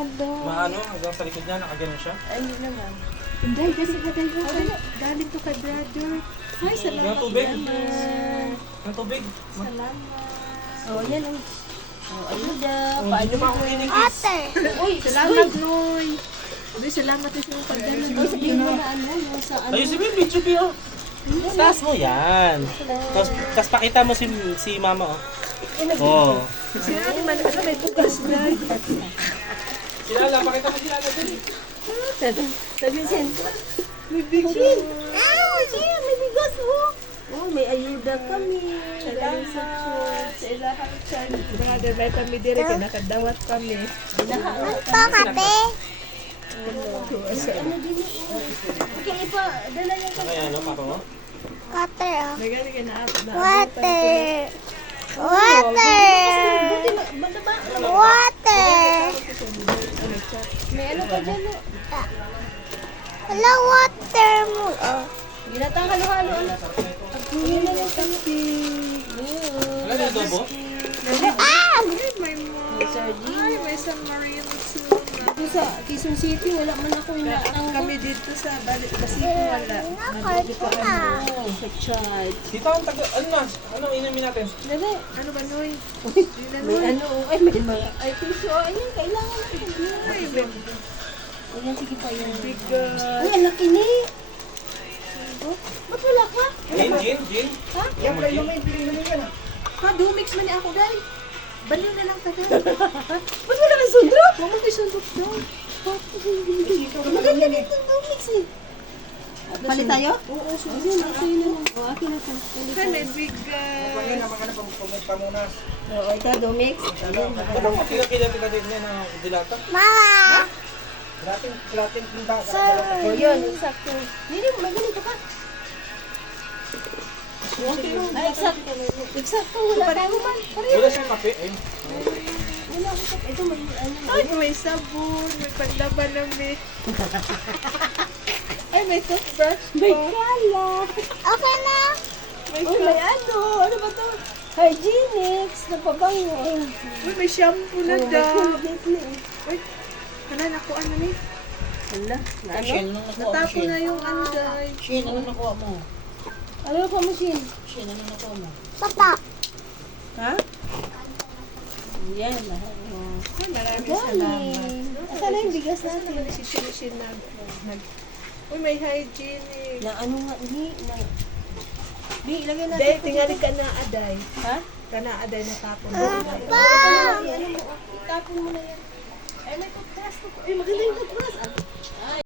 Maano, hanggang sa likod niya, nakagano siya. Ay, hindi naman. Hindi, kasi galing to kay brother. Ay, salamat. Yung tubig. Salamat. Yung tubig. Salamat. Oh, yan. Oh, ayun na. Oh, hindi pa ako kinigis. Uy, Salamat, Noy. Uy, salamat sa iyong pagdala. sabihin mo na ano, yung sa ano. Ayun, si Bill, video Bill. Taas mo yan. Tapos pakita mo si mama, oh. Oh. Sinabi man, ano, may bukas, guys. Silala, pakita mo silala dali. Sabihin siya. May bigas. Siya, may bigas mo. Oh, may ayuda kami. Salamat sa ilahang chan. Brother, may kami dire ka, nakadawat kami. Okay, ipa, dala yan ka. Kaya ano, papa mo? May gani ka na May ano ka dyan, no? Ginatang halo-halo, ano? Pagkuhin na lang kami. Wala na adobo? May May sardine. Ay, may San Marino tuna. Dito sa Quezon City, wala man ako inaang Kami dito sa Basiko, wala. Nabili pa ano, sa charge. Dito ang taga, ano na? Ano inumin natin? Dali. Ano ba, Noy? May ano, ay may mga, ay tissue, ayun, kailangan natin. Ay, may Ayan, sige pa yan. bigas. Uy, ang laki ni. Ba't wala ka? Gin? Ha? Yan pala yung Ha, dumix man ni ako, guys. Baliw na lang taga. Ba't wala kang sundrop? Huwag mo sundok daw. Maganda dito ang dumix eh. Palit tayo? Oo, Ayun, akin na lang. O, akin na to. Ay, may bigas. Oo, ito, dumix. Ano ba kila din niya na dilata? O, yun, eksakto. Hindi, may ganito ka. Ay, eksakto. Eksakto, wala tayo man. Wala siyang kape. Ayun. Wala ako sa... Ito, may ano. Ay, may sabon. May panlaban ng may... Ay, may toothbrush May pa. kala. May Uy, may ano. Ano ba to? Hygienics na pabango. Uy, may shampoo na Oh, may daw. Colgate na eh. Uy, hala, naku, ano ni? Hala, na ano? Natapon na yung anday. Shin, ano nakuha mo? Ano pa machine? Shin, ano nakuha mo? Ha? Yan. Ay, maraming Dami. salamat. Asan na yung bigas natin? Si Shirishin Uy, may hygienic. Na ano nga, ni, na... Di, ilagay natin. Day, tingali ka na aday. Ha? Ka na aday na tapon. Ano mo, itapon mo na yan. Ay, may toothbrush ko. Ay, maganda yung toothbrush.